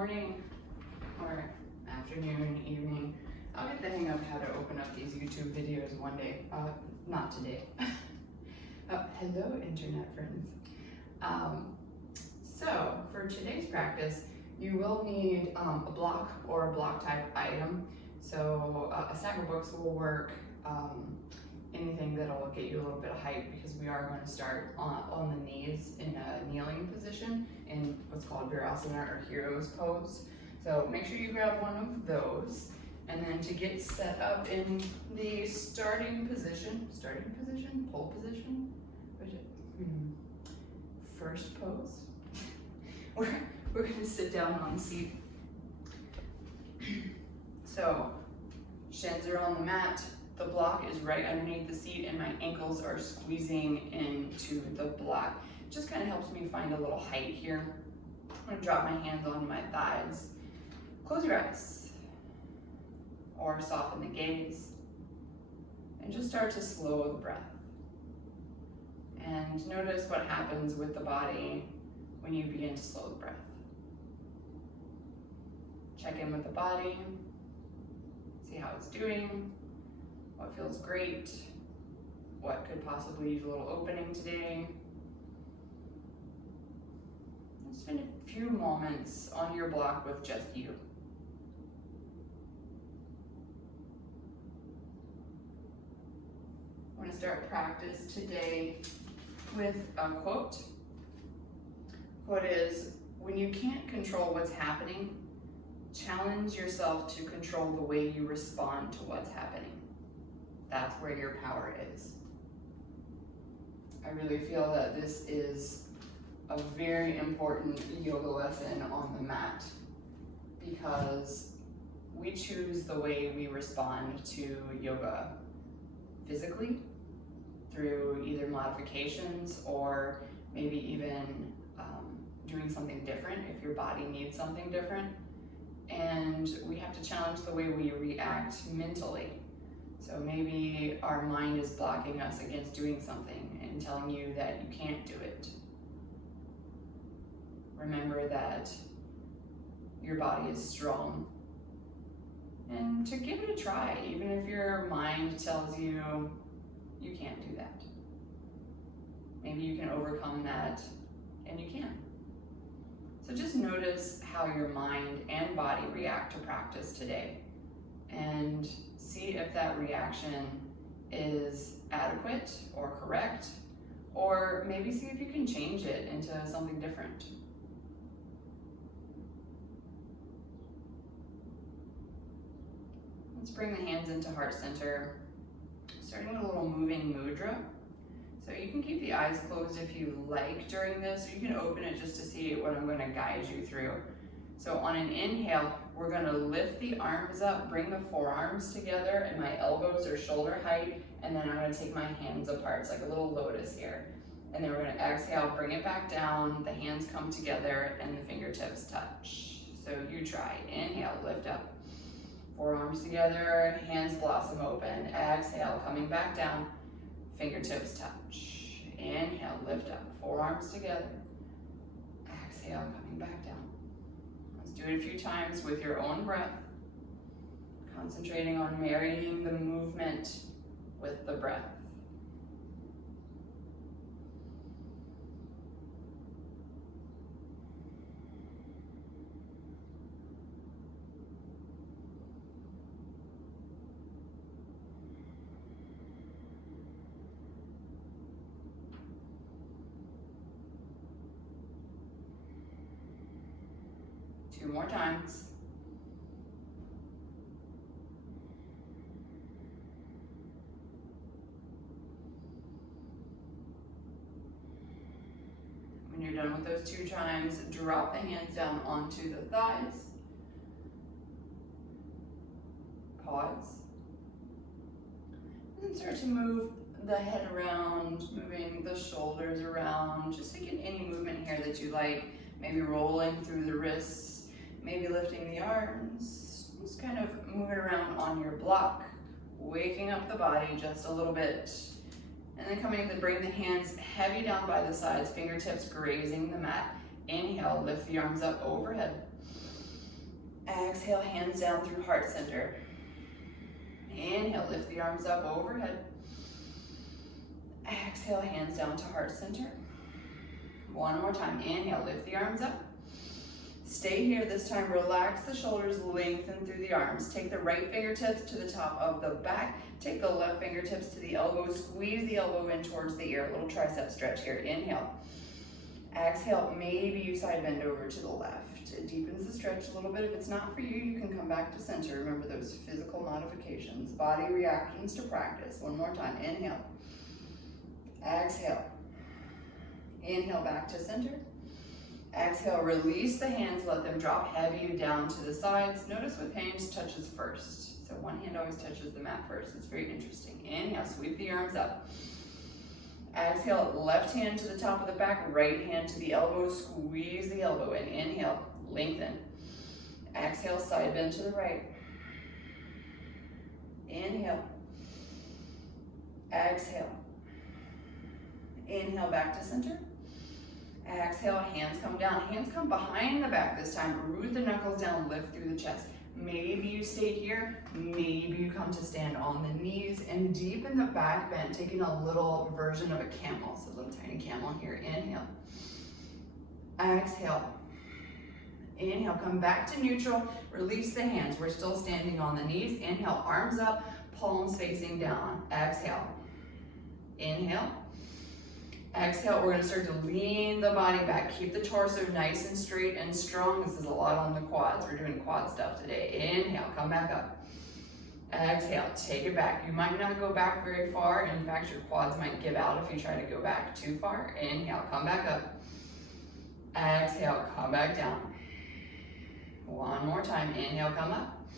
morning or afternoon, evening. I'll get the hang of how to open up these YouTube videos one day. Not today. Hello, internet friends. So for today's practice, you will need a block or a block type item. So a stack of books will work. Anything that'll get you a little bit of height, because we are going to start on the knees in a kneeling position in what's called vinyasa or hero's pose. So make sure you grab one of those, and then to get set up in the starting position, pole position, first pose, we're going to sit down on the seat. So shins are on the mat. The block is right underneath the seat and my ankles are squeezing into the block. It just kind of helps me find a little height here. I'm going to drop my hands on my thighs. Close your eyes or soften the gaze and just start to slow the breath. And notice what happens with the body when you begin to slow the breath. Check in with the body, see how it's doing. What feels great? What could possibly use a little opening today? Just spend a few moments on your block with just you. I want to start practice today with a quote. Quote is, when you can't control what's happening, challenge yourself to control the way you respond to what's happening. That's where your power is. I really feel that this is a very important yoga lesson on the mat, because we choose the way we respond to yoga physically through either modifications or maybe even doing something different if your body needs something different. And we have to challenge the way we react mentally. So maybe our mind is blocking us against doing something and telling you that you can't do it. Remember that your body is strong, and to give it a try, even if your mind tells you you can't do that. Maybe you can overcome that, and you can. So just notice how your mind and body react to practice today, and see if that reaction is adequate or correct, or maybe see if you can change it into something different. Let's bring the hands into heart center, starting with a little moving mudra. So you can keep the eyes closed if you like during this, or you can open it just to see what I'm going to guide you through. So on an inhale, we're going to lift the arms up, bring the forearms together, and my elbows are shoulder height, and then I'm going to take my hands apart. It's like a little lotus here. And then we're going to exhale, bring it back down, the hands come together, and the fingertips touch. So you try. Inhale, lift up. Forearms together, hands blossom open. Exhale, coming back down, fingertips touch. Inhale, lift up, forearms together. Exhale, coming back down. Do it a few times with your own breath, concentrating on marrying the movement with the breath. Two more times. When you're done with those 2 times, drop the hands down onto the thighs. Pause. And then start to move the head around, moving the shoulders around. Just taking any movement here that you like. Maybe rolling through the wrists. Maybe lifting the arms, just kind of move it around on your block, waking up the body just a little bit. And then coming to bring the hands heavy down by the sides, fingertips grazing the mat. Inhale, lift the arms up overhead. Exhale, hands down through heart center. Inhale, lift the arms up overhead. Exhale, hands down to heart center. One more time. Inhale, lift the arms up. Stay here this time. Relax the shoulders, lengthen through the arms. Take the right fingertips to the top of the back. Take the left fingertips to the elbow. Squeeze the elbow in towards the ear. A little tricep stretch here. Inhale. Exhale, maybe you side bend over to the left. It deepens the stretch a little bit. If it's not for you, you can come back to center. Remember those physical modifications, body reactions to practice. One more time. Inhale. Exhale. Inhale, back to center. Exhale, release the hands, let them drop heavy down to the sides. Notice with hands touches first. So one hand always touches the mat first. It's very interesting. Inhale, sweep the arms up. Exhale, left hand to the top of the back, right hand to the elbow, squeeze the elbow in. Inhale, lengthen. Exhale, side bend to the right. Inhale. Exhale. Inhale, back to center. Exhale, hands come down. Hands come behind the back this time. Root the knuckles down, lift through the chest. Maybe you stay here. Maybe you come to stand on the knees and deepen the back bend, taking a little version of a camel. So a little tiny camel here. Inhale. Exhale. Inhale, come back to neutral. Release the hands. We're still standing on the knees. Inhale, arms up, palms facing down. Exhale. Inhale. Exhale, we're going to start to lean the body back. Keep the torso nice and straight and strong. This is a lot on the quads. We're doing quad stuff today. Inhale, come back up. Exhale, take it back. You might not go back very far. In fact, your quads might give out if you try to go back too far. Inhale, come back up. Exhale, come back down. One more time. Inhale, come up.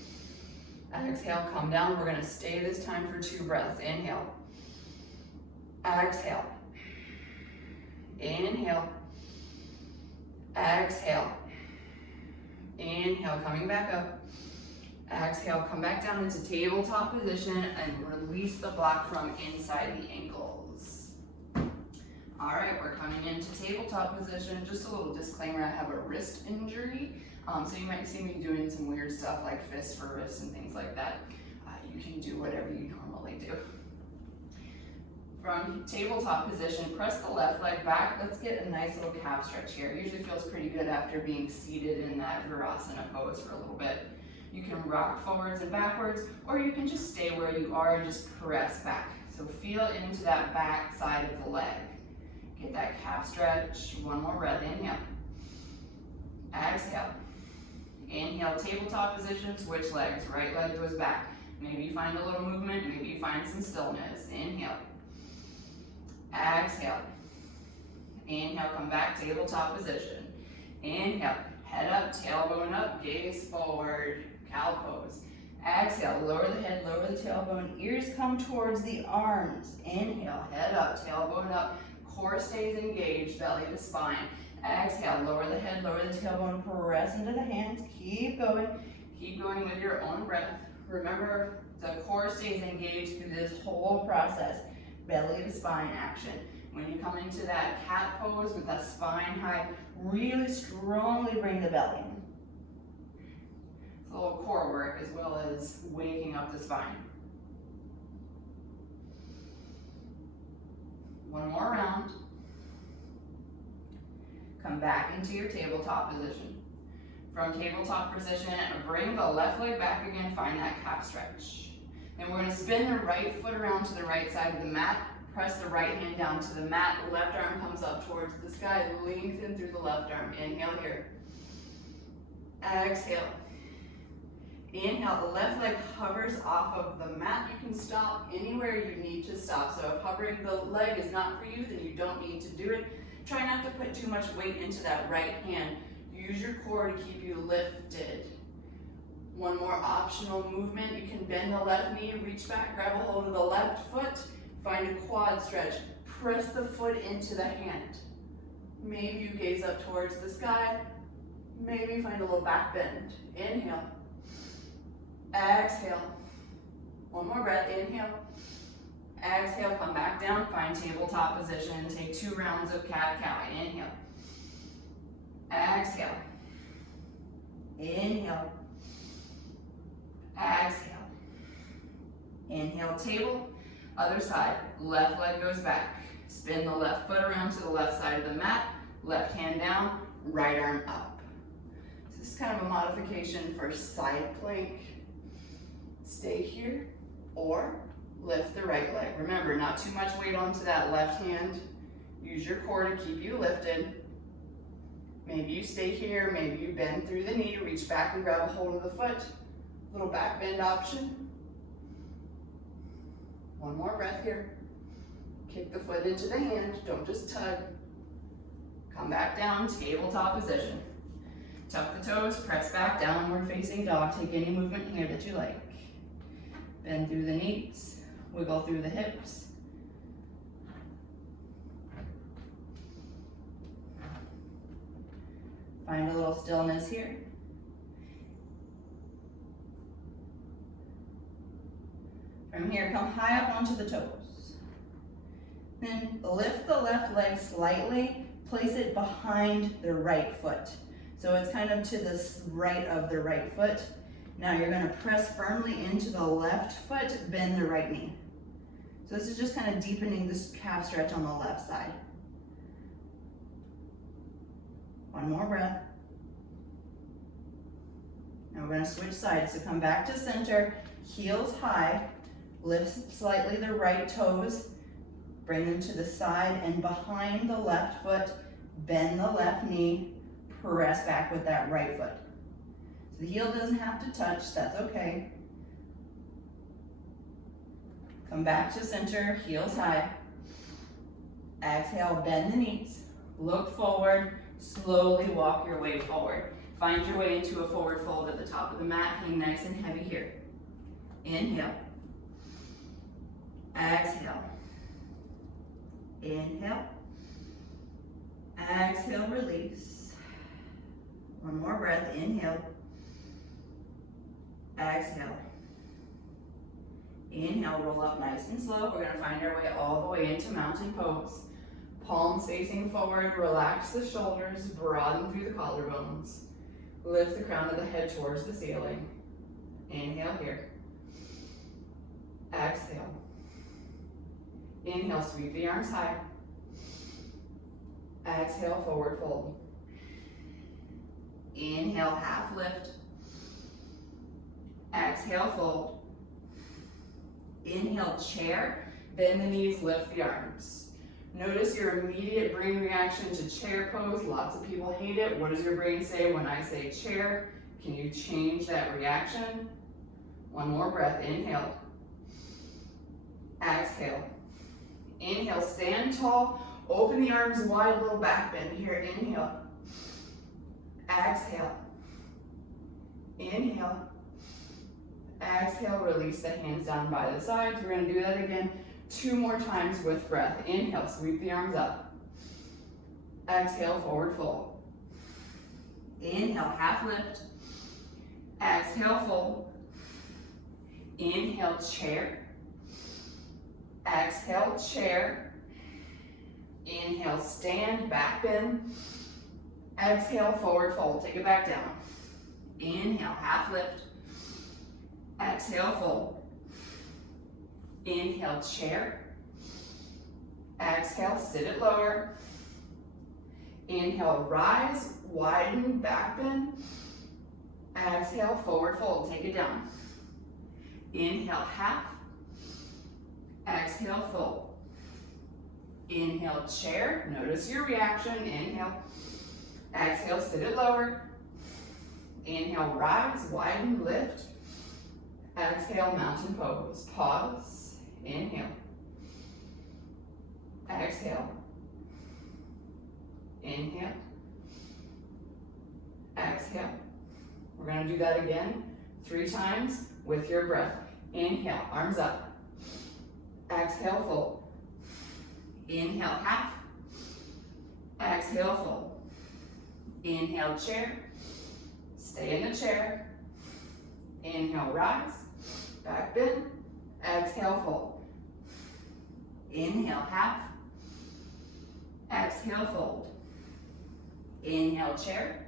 Exhale, come down. We're going to stay this time for 2 breaths. Inhale. Exhale. Inhale. Exhale. Inhale, coming back up. Exhale, come back down into tabletop position and release the block from inside the ankles. All right, we're coming into tabletop position. Just a little disclaimer, I have a wrist injury. So you might see me doing some weird stuff like fists for wrists and things like that. You can do whatever you normally do. From tabletop position, press the left leg back. Let's get a nice little calf stretch here. It usually feels pretty good after being seated in that virasana pose for a little bit. You can rock forwards and backwards, or you can just stay where you are and just press back. So feel into that back side of the leg. Get that calf stretch. One more breath. Inhale. Exhale. Inhale, tabletop position, switch legs. Right leg goes back. Maybe you find a little movement, maybe you find some stillness. Inhale. Exhale. Inhale, come back, tabletop position. Inhale, head up, tailbone up, gaze forward, cow pose. Exhale, lower the head, lower the tailbone, ears come towards the arms. Inhale, head up, tailbone up, core stays engaged, belly to spine. Exhale, lower the head, lower the tailbone, press into the hands, keep going with your own breath. Remember, the core stays engaged through this whole process. Belly to spine action. When you come into that cat pose with that spine high, really strongly bring the belly. It's a little core work as well as waking up the spine. One more round. Come back into your tabletop position. From tabletop position, bring the left leg back again, find that calf stretch. Then we're going to spin the right foot around to the right side of the mat, press the right hand down to the mat, left arm comes up towards the sky, lengthen through the left arm. Inhale here. Exhale. Inhale, the left leg hovers off of the mat. You can stop anywhere you need to stop. So if hovering the leg is not for you, then you don't need to do it. Try not to put too much weight into that right hand. Use your core to keep you lifted. One more optional movement. You can bend the left knee, reach back, grab a hold of the left foot, find a quad stretch. Press the foot into the hand. Maybe you gaze up towards the sky. Maybe you find a little back bend. Inhale. Exhale. One more breath. Inhale. Exhale, come back down, find tabletop position. Take 2 rounds of cat-cow. Inhale. Exhale. Inhale. Exhale. Inhale, table. Other side, left leg goes back. Spin the left foot around to the left side of the mat. Left hand down, right arm up. So this is kind of a modification for side plank. Stay here or lift the right leg. Remember, not too much weight onto that left hand. Use your core to keep you lifted. Maybe you stay here, maybe you bend through the knee, reach back and grab a hold of the foot. Little back bend option. One more breath here. Kick the foot into the hand, don't just tug. Come back down, tabletop position. Tuck the toes, press back, downward facing dog. Take any movement here that you like. Bend through the knees, wiggle through the hips. Find a little stillness here. From here, come high up onto the toes. Then lift the left leg slightly, place it behind the right foot. So it's kind of to the right of the right foot. Now you're gonna press firmly into the left foot, bend the right knee. So this is just kind of deepening this calf stretch on the left side. One more breath. Now we're gonna switch sides. So come back to center, heels high, lift slightly the right toes, bring them to the side and behind the left foot, bend the left knee, press back with that right foot. So the heel doesn't have to touch, that's okay. Come back to center, heels high. Exhale, bend the knees, look forward, slowly walk your way forward. Find your way into a forward fold at the top of the mat, hang nice and heavy here. Inhale. Exhale. Inhale. Exhale, release. One more breath, inhale. Exhale. Inhale, roll up nice and slow. We're gonna find our way all the way into mountain pose. Palms facing forward, relax the shoulders, broaden through the collarbones. Lift the crown of the head towards the ceiling. Inhale here. Exhale. Inhale, sweep the arms high. Exhale, forward fold. Inhale, half lift. Exhale, fold. Inhale, chair. Bend the knees, lift the arms. Notice your immediate brain reaction to chair pose. Lots of people hate it. What does your brain say when I say chair? Can you change that reaction? One more breath, inhale. Exhale. Inhale, stand tall. Open the arms wide, little back bend here. Inhale. Exhale. Inhale. Exhale, release the hands down by the sides. We're gonna do that again 2 more times with breath. Inhale, sweep the arms up. Exhale, forward fold. Inhale, half lift. Exhale, fold. Inhale, chair. Exhale, chair. Inhale, stand, back bend. Exhale, forward fold. Take it back down. Inhale, half lift. Exhale, fold. Inhale, chair. Exhale, sit it lower. Inhale, rise, widen, back bend. Exhale, forward fold. Take it down. Inhale, half. Exhale, fold. Inhale, chair. Notice your reaction. Inhale. Exhale, sit it lower. Inhale, rise, widen, lift. Exhale, mountain pose. Pause. Inhale. Exhale. Inhale. Exhale. We're going to do that again 3 times with your breath. Inhale, arms up. Exhale, fold. Inhale, half. Exhale, fold. Inhale, chair. Stay in the chair. Inhale, rise. Back bend. Exhale, fold. Inhale, half. Exhale, fold. Inhale, chair.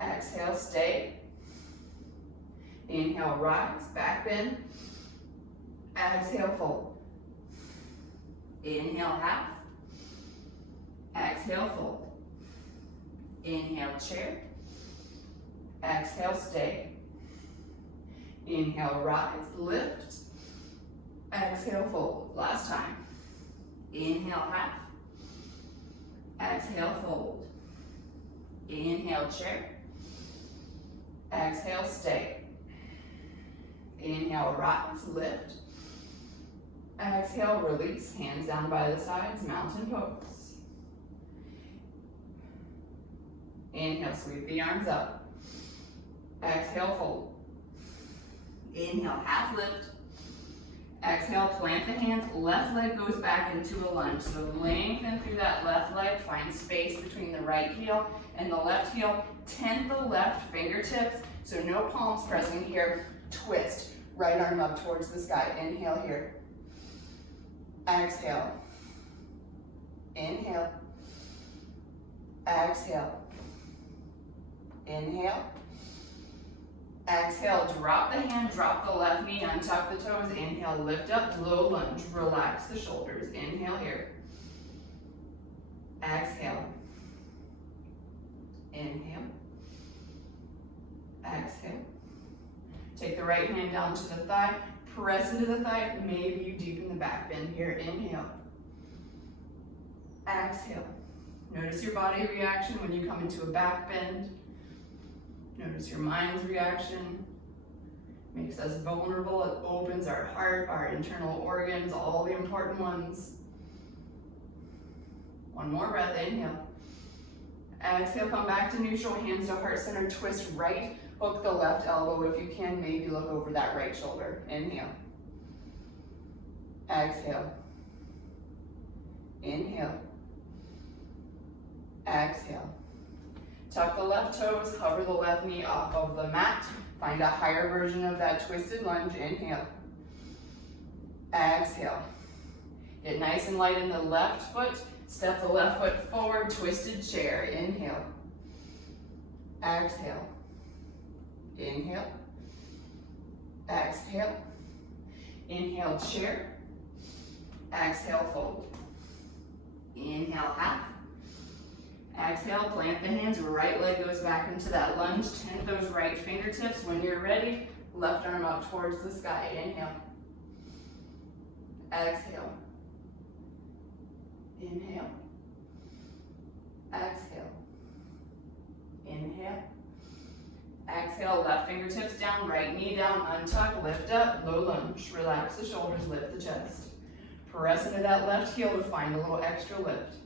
Exhale, stay. Inhale, rise, back bend. Exhale, fold. Inhale, half. Exhale, fold. Inhale, chair. Exhale, stay. Inhale, rise, lift. Exhale, fold. Last time. Inhale, half. Exhale, fold. Inhale, chair. Exhale, stay. Inhale, rise, lift. Exhale, release, hands down by the sides, mountain pose. Inhale, sweep the arms up. Exhale, fold. Inhale, half lift. Exhale, plant the hands, left leg goes back into a lunge. So lengthen through that left leg, find space between the right heel and the left heel. Tend the left fingertips, so no palms pressing here. Twist, right arm up towards the sky. Inhale here. Exhale. Inhale. Exhale. Inhale. Exhale, drop the hand, drop the left knee, untuck the toes. Inhale, lift up, low lunge, relax the shoulders. Inhale here. Exhale. Inhale. Exhale. Take the right hand down to the thigh, press into the thigh, maybe you deepen the back bend here. Inhale. Exhale. Notice your body reaction when you come into a back bend. Notice your mind's reaction. Makes us vulnerable. It opens our heart, our internal organs, all the important ones. One more breath. Inhale. Exhale, come back to neutral, hands to heart center, twist right. Hook the left elbow if you can. Maybe look over that right shoulder. Inhale. Exhale. Inhale. Exhale. Tuck the left toes, hover the left knee off of the mat. Find a higher version of that twisted lunge. Inhale. Exhale. Get nice and light in the left foot. Step the left foot forward, twisted chair. Inhale. Exhale. Inhale. Exhale. Inhale, chair. Exhale, fold. Inhale, half. Exhale, plant the hands, right leg goes back into that lunge. Tend those right fingertips. When you're ready, left arm up towards the sky. Inhale. Exhale. Inhale. Exhale. Inhale. Exhale, left fingertips down, right knee down, untuck, lift up, low lunge. Relax the shoulders, lift the chest. Press into that left heel to find a little extra lift.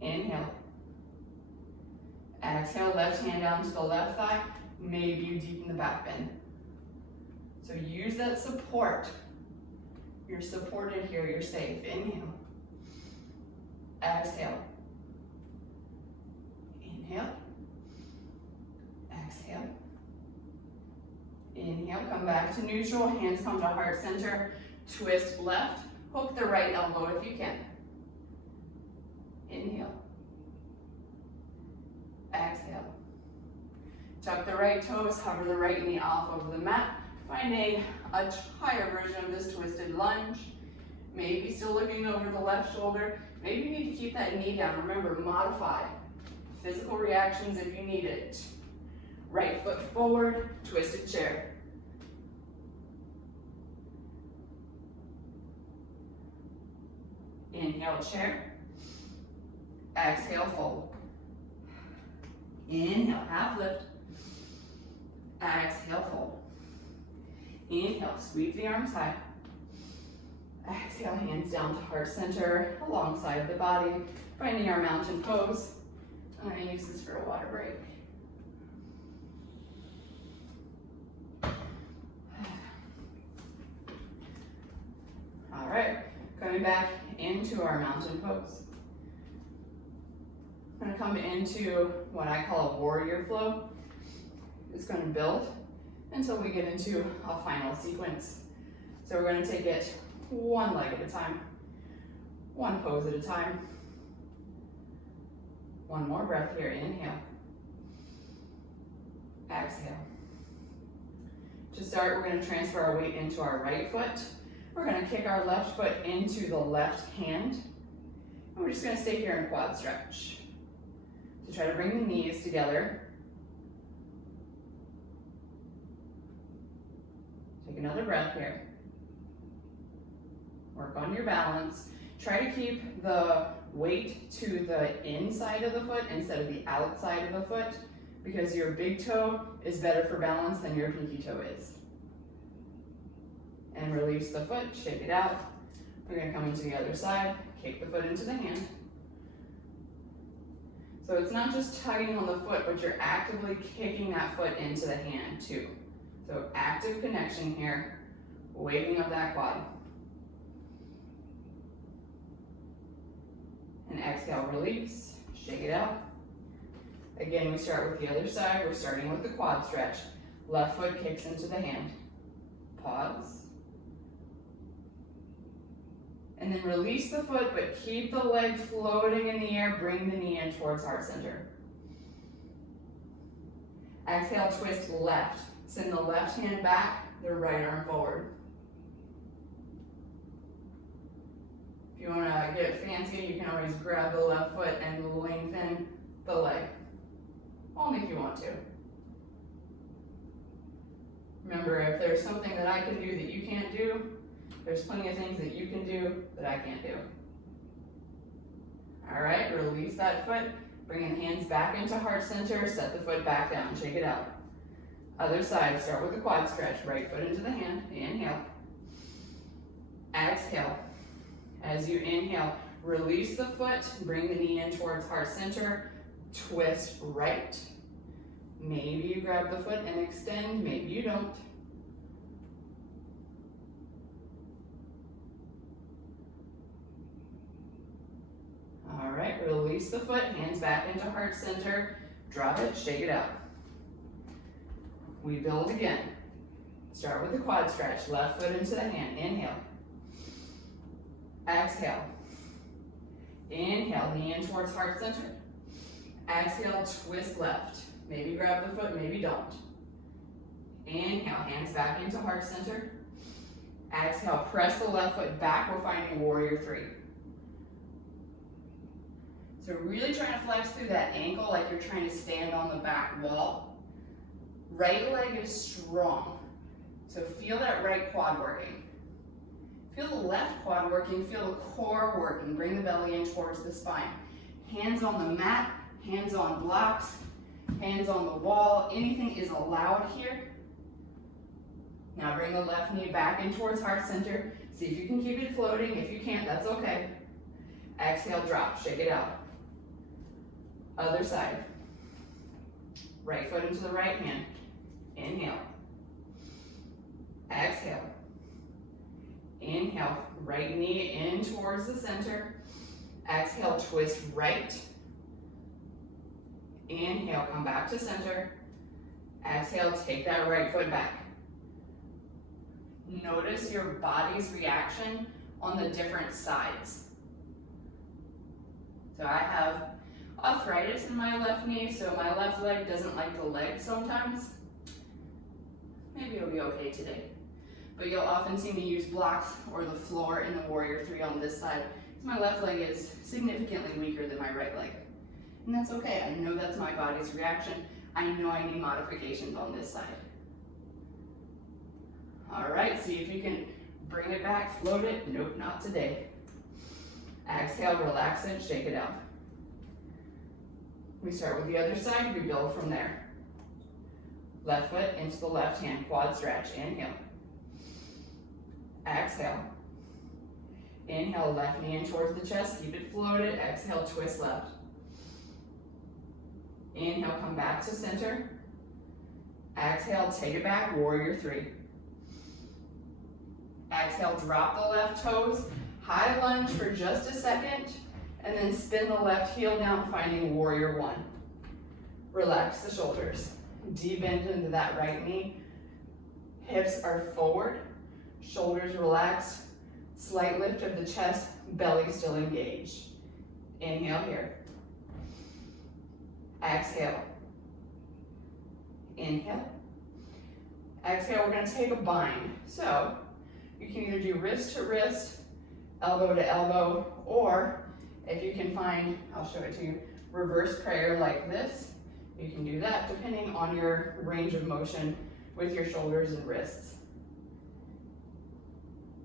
Inhale. Exhale, left hand down to the left thigh. Maybe you deepen the back bend. So use that support. You're supported here, you're safe. Inhale. Exhale. Inhale. Exhale. Inhale, come back to neutral. Hands come to heart center. Twist left. Hook the right elbow if you can. Inhale. Exhale. Tuck the right toes, hover the right knee off of the mat. Find a higher version of this twisted lunge. Maybe still looking over the left shoulder. Maybe you need to keep that knee down. Remember, modify. Physical reactions if you need it. Right foot forward, twisted chair. Inhale, chair. Exhale, fold. Inhale, half lift. Exhale, fold. Inhale, sweep the arms high. Exhale, hands down to heart center, alongside the body, finding our mountain pose. I'm going to use this for a water break. All right, coming back into our mountain pose. I'm going to come into what I call a warrior flow. It's going to build until we get into a final sequence. So we're going to take it one leg at a time, one pose at a time. One more breath here, inhale. Exhale. To start, we're going to transfer our weight into our right foot. We're going to kick our left foot into the left hand. And we're just going to stay here in quad stretch. So try to bring the knees together. Take another breath here. Work on your balance. Try to keep the weight to the inside of the foot instead of the outside of the foot, because your big toe is better for balance than your pinky toe is. And release the foot, shake it out. We're going to come into the other side, kick the foot into the hand. So it's not just tugging on the foot, but you're actively kicking that foot into the hand too. So active connection here, waking up that quad. And exhale, release, shake it out. Again, we start with the other side. We're starting with the quad stretch. Left foot kicks into the hand. Pause. And then release the foot, but keep the leg floating in the air. Bring the knee in towards heart center. Exhale, twist left. Send the left hand back, the right arm forward. If you want to get fancy, you can always grab the left foot and lengthen the leg. Only if you want to. Remember, if there's something that I can do that you can't do, there's plenty of things that you can do that I can't do. All right, release that foot. Bring the hands back into heart center. Set the foot back down. Shake it out. Other side, start with the quad stretch. Right foot into the hand. Inhale. Exhale. As you inhale, release the foot. Bring the knee in towards heart center. Twist right. Maybe you grab the foot and extend. Maybe you don't. All right, release the foot, hands back into heart center, drop it, shake it out. We build again. Start with the quad stretch, left foot into the hand, inhale. Exhale. Inhale, knee in towards heart center. Exhale, twist left. Maybe grab the foot, maybe don't. Inhale, hands back into heart center. Exhale, press the left foot back, we're finding warrior three. So really trying to flex through that ankle like you're trying to stand on the back wall. Right leg is strong. So feel that right quad working. Feel the left quad working, feel the core working. Bring the belly in towards the spine. Hands on the mat, hands on blocks, hands on the wall. Anything is allowed here. Now bring the left knee back in towards heart center. See if you can keep it floating. If you can't, that's okay. Exhale, drop, shake it out. Other side. Right foot into the right hand. Inhale. Exhale. Inhale, right knee in towards the center. Exhale, twist right. Inhale, come back to center. Exhale, take that right foot back. Notice your body's reaction on the different sides. So I have arthritis in my left knee, so my left leg doesn't like the leg sometimes. Maybe it'll be okay today. But you'll often see me use blocks or the floor in the warrior three on this side. My left leg is significantly weaker than my right leg. And that's okay, I know that's my body's reaction. I know I need modifications on this side. All right, see if you can bring it back, float it. Nope, not today. Exhale, relax it, shake it out. We start with the other side, we build from there. Left foot into the left hand, quad stretch, inhale. Exhale. Inhale, left knee in towards the chest, keep it floated. Exhale, twist left. Inhale, come back to center. Exhale, take it back, warrior three. Exhale, drop the left toes, high lunge for just a second, and then spin the left heel down, finding warrior one. Relax the shoulders. Deep bend into that right knee. Hips are forward, shoulders relaxed, slight lift of the chest, belly still engaged. Inhale here. Exhale. Inhale. Exhale, we're gonna take a bind. So you can either do wrist to wrist, elbow to elbow, or if you can find, I'll show it to you, reverse prayer like this. You can do that depending on your range of motion with your shoulders and wrists.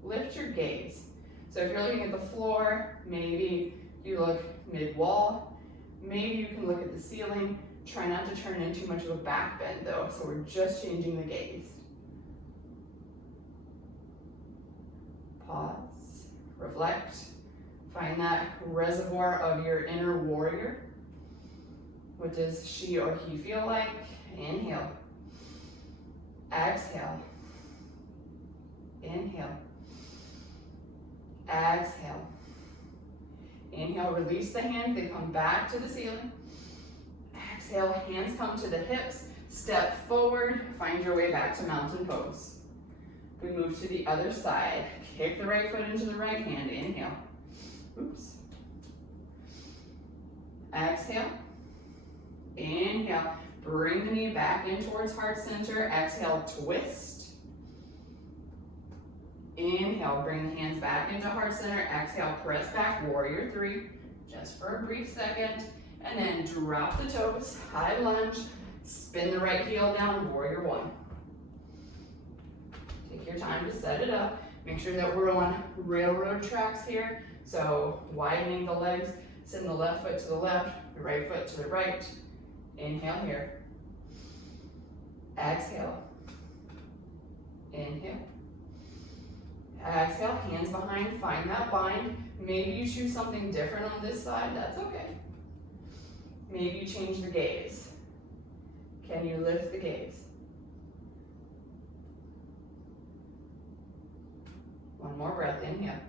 Lift your gaze. So if you're looking at the floor, maybe you look mid-wall. Maybe you can look at the ceiling. Try not to turn in too much of a back bend though, so we're just changing the gaze. Pause, reflect, find that reservoir of your inner warrior. What does she or he feel like? Inhale, exhale, inhale, exhale. Inhale, release the hands, they come back to the ceiling. Exhale, hands come to the hips, step forward, find your way back to mountain pose. We move to the other side. Kick the right foot into the right hand, inhale. Oops. Exhale, inhale, bring the knee back in towards heart center. Exhale, twist. Inhale, bring the hands back into heart center. Exhale, press back, warrior three, just for a brief second. And then drop the toes, high lunge, spin the right heel down, warrior one. Take your time to set it up. Make sure that we're on railroad tracks here. So widening the legs, send the left foot to the left, the right foot to the right. Inhale here. Exhale. Inhale. Exhale, hands behind, find that bind. Maybe you choose something different on this side, that's okay. Maybe you change the gaze. Can you lift the gaze? One more breath, inhale.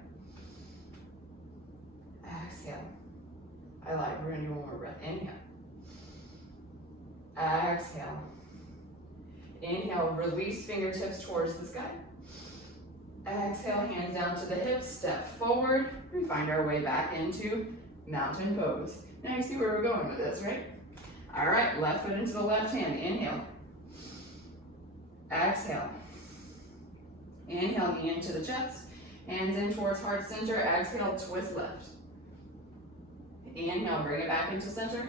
Exhale. I lied, we're gonna do one more breath, inhale. Exhale. Inhale, release fingertips towards the sky. Exhale, hands down to the hips, step forward. We find our way back into mountain pose. Now you see where we're going with this, right? All right, left foot into the left hand, inhale. Exhale. Inhale, knee into the chest, hands in towards heart center. Exhale, twist left. Inhale, bring it back into center.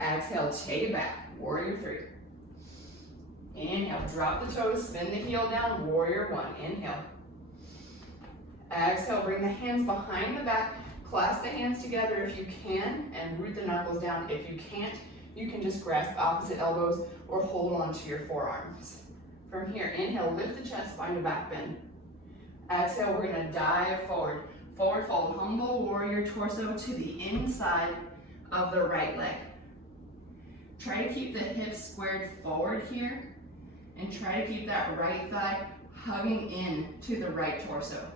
Exhale, take it back, warrior three. Inhale, drop the toes, spin the heel down, warrior one, inhale. Exhale, bring the hands behind the back, clasp the hands together if you can, and root the knuckles down. If you can't, you can just grasp opposite elbows or hold on to your forearms. From here, inhale, lift the chest, find a back bend. Exhale, we're gonna dive forward. Forward fold, humble warrior, torso to the inside of the right leg. Try to keep the hips squared forward here, and try to keep that right thigh hugging in to the right torso.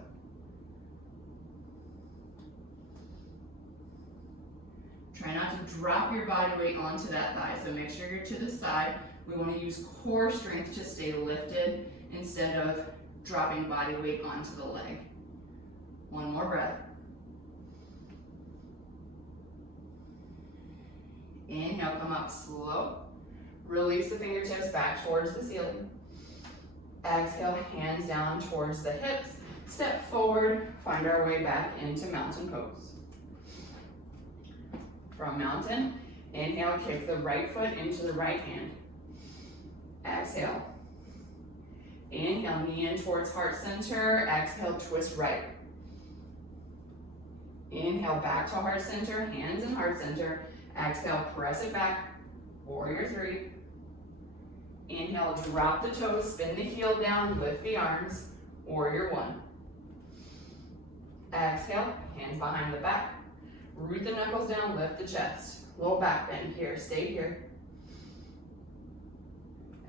Try not to drop your body weight onto that thigh, so make sure you're to the side. We want to use core strength to stay lifted instead of dropping body weight onto the leg. One more breath. Inhale, come up slow. Release the fingertips back towards the ceiling. Exhale, hands down towards the hips. Step forward, find our way back into mountain pose. From mountain, inhale, kick the right foot into the right hand. Exhale. Inhale, knee in towards heart center. Exhale, twist right. Inhale, back to heart center, hands in heart center. Exhale, press it back, warrior three. Inhale, drop the toes, spin the heel down, lift the arms, warrior one. Exhale, hands behind the back. Root the knuckles down, lift the chest. Little back bend here, stay here.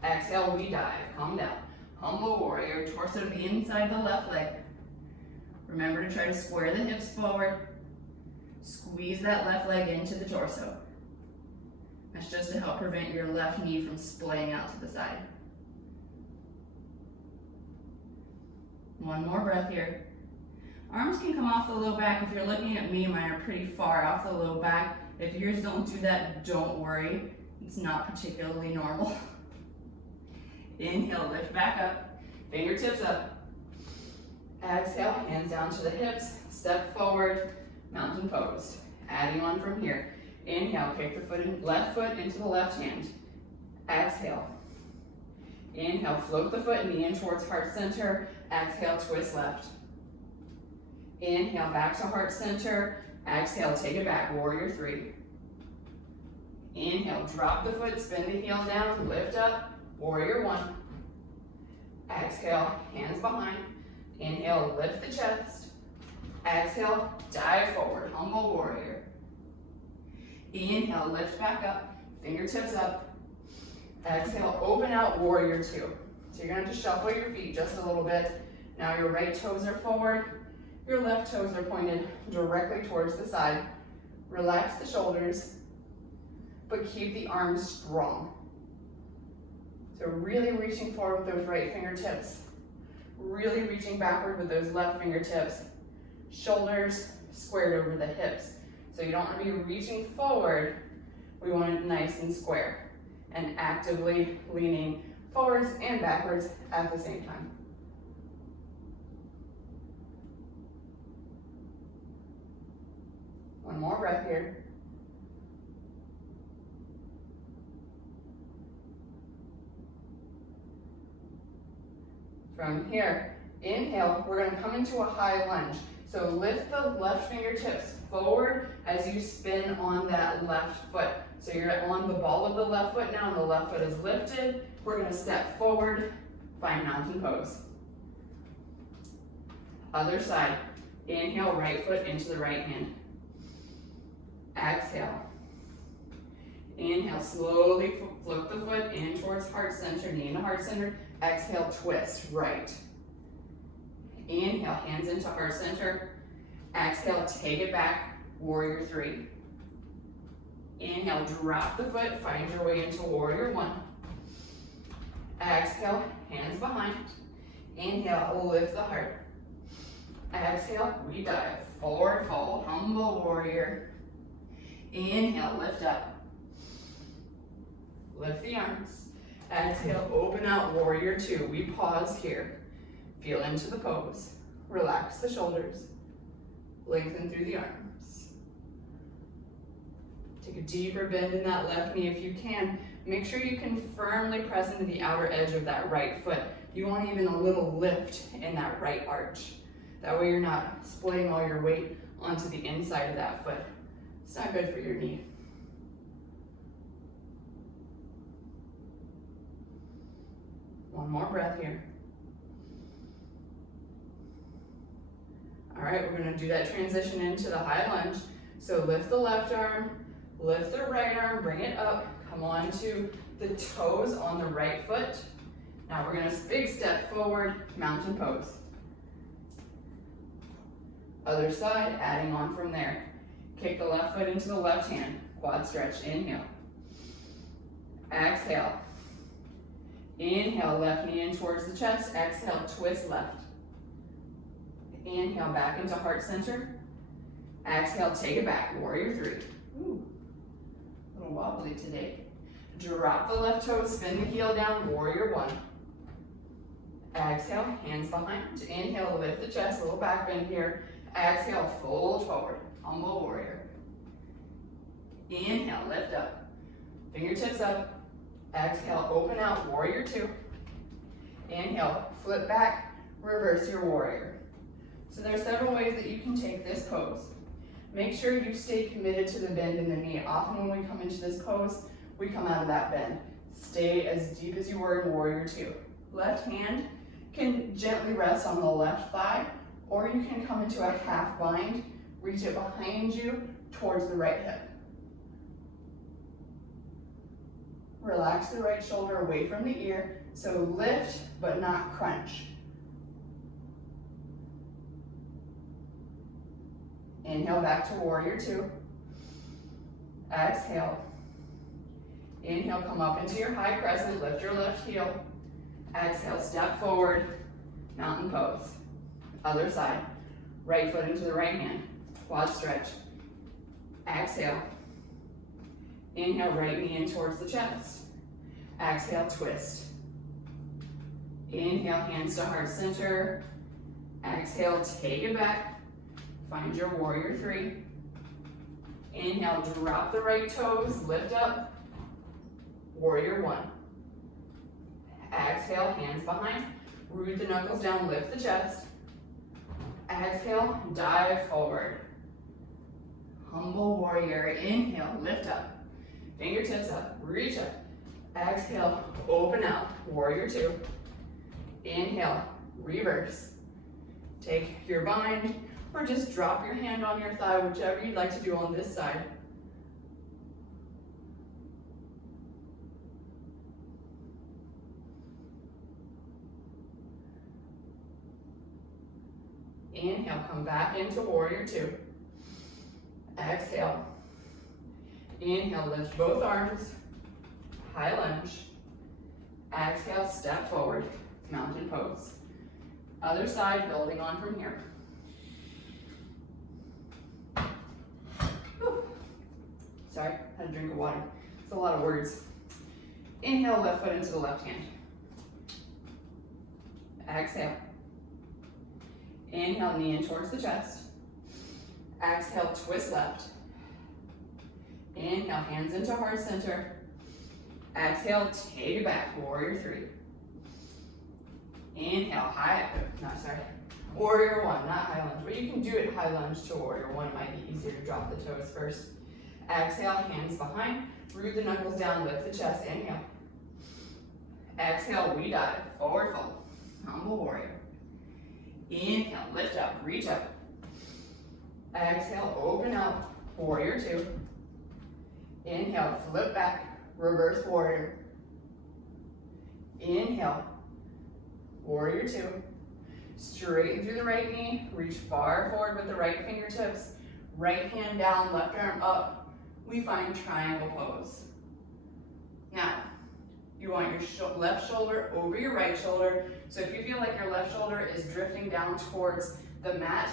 Exhale, we dive, come down. Humble warrior, torso to the inside of the left leg. Remember to try to square the hips forward. Squeeze that left leg into the torso. That's just to help prevent your left knee from splaying out to the side. One more breath here. Arms can come off the low back. If you're looking at me, mine are pretty far off the low back. If yours don't do that, don't worry. It's not particularly normal. Inhale, lift back up, fingertips up. Exhale, hands down to the hips, step forward, mountain pose. Adding on from here. Inhale, kick the left foot into the left hand. Exhale. Inhale, float the foot, knee in towards heart center. Exhale, twist left. Inhale, back to heart center. Exhale, take it back, warrior three. Inhale, drop the foot, spin the heel down, lift up, warrior one. Exhale, hands behind. Inhale, lift the chest. Exhale, dive forward, humble warrior. Inhale, lift back up, fingertips up. Exhale, open out, warrior two. So you're gonna have to shuffle your feet just a little bit. Now your right toes are forward, your left toes are pointed directly towards the side. Relax the shoulders, but keep the arms strong. So really reaching forward with those right fingertips. Really reaching backward with those left fingertips. Shoulders squared over the hips. So you don't want to be reaching forward. We want it nice and square. And actively leaning forwards and backwards at the same time. One more breath here. From here, inhale, we're going to come into a high lunge. So lift the left fingertips forward as you spin on that left foot. So you're on the ball of the left foot now, and the left foot is lifted. We're going to step forward, find mountain pose. Other side, inhale, right foot into the right hand. Exhale. Inhale, slowly float the foot in towards heart center, knee into heart center. Exhale, twist, right. Inhale, hands into heart center. Exhale, take it back, warrior three. Inhale, drop the foot, find your way into warrior one. Exhale, hands behind. Inhale, lift the heart. Exhale, we dive, forward fold, humble warrior. Inhale, lift up. Lift the arms. Exhale, open out, warrior two. We pause here. Feel into the pose. Relax the shoulders. Lengthen through the arms. Take a deeper bend in that left knee if you can. Make sure you can firmly press into the outer edge of that right foot. You want even a little lift in that right arch. That way you're not splitting all your weight onto the inside of that foot. It's not good for your knee. One more breath here. All right, we're gonna do that transition into the high lunge. So lift the left arm, lift the right arm, bring it up, come on to the toes on the right foot. Now we're gonna big step forward, mountain pose. Other side, adding on from there. Kick the left foot into the left hand, quad stretch, inhale. Exhale. Inhale, left knee in towards the chest. Exhale, twist left. Inhale, back into heart center. Exhale, take it back, warrior three. Ooh, a little wobbly today. Drop the left toe, spin the heel down, warrior one. Exhale, hands behind. Inhale, lift the chest, a little back bend here. Exhale, fold forward, humble warrior. Inhale, lift up. Fingertips up. Exhale, open out, warrior two. Inhale, flip back, reverse your warrior. So there are several ways that you can take this pose. Make sure you stay committed to the bend in the knee. Often when we come into this pose, we come out of that bend. Stay as deep as you were in warrior two. Left hand can gently rest on the left thigh, or you can come into a half bind, reach it behind you towards the right hip. Relax the right shoulder away from the ear, so lift but not crunch. Inhale back to warrior two. Exhale. Inhale, come up into your high crescent, lift your left heel. Exhale, step forward, mountain pose. Other side, right foot into the right hand, quad stretch. Exhale. Inhale, right knee in towards the chest. Exhale, twist. Inhale, hands to heart center. Exhale, take it back. Find your warrior three. Inhale, drop the right toes, lift up. Warrior one. Exhale, hands behind. Root the knuckles down, lift the chest. Exhale, dive forward. Humble warrior. Inhale, lift up. Fingertips up, reach up. Exhale, open out. Warrior two. Inhale, reverse. Take your bind, or just drop your hand on your thigh, whichever you'd like to do on this side. Inhale, come back into warrior two. Exhale. Inhale, lift both arms. High lunge. Exhale, step forward. Mountain pose. Other side, building on from here. Whew. Sorry, had a drink of water. It's a lot of words. Inhale, left foot into the left hand. Exhale. Inhale, knee in towards the chest. Exhale, twist left. Inhale, hands into heart center. Exhale, take it back, warrior three. Inhale, warrior one, not high lunge, but you can do it high lunge to warrior one. It might be easier to drop the toes first. Exhale, hands behind, root the knuckles down, lift the chest, inhale. Exhale, we dive, forward fold, humble warrior. Inhale, lift up, reach up. Exhale, open up, warrior two. Inhale, flip back, reverse warrior. Inhale, warrior two. Straighten through the right knee, reach far forward with the right fingertips. Right hand down, left arm up. We find triangle pose. Now, you want your left shoulder over your right shoulder. So if you feel like your left shoulder is drifting down towards the mat,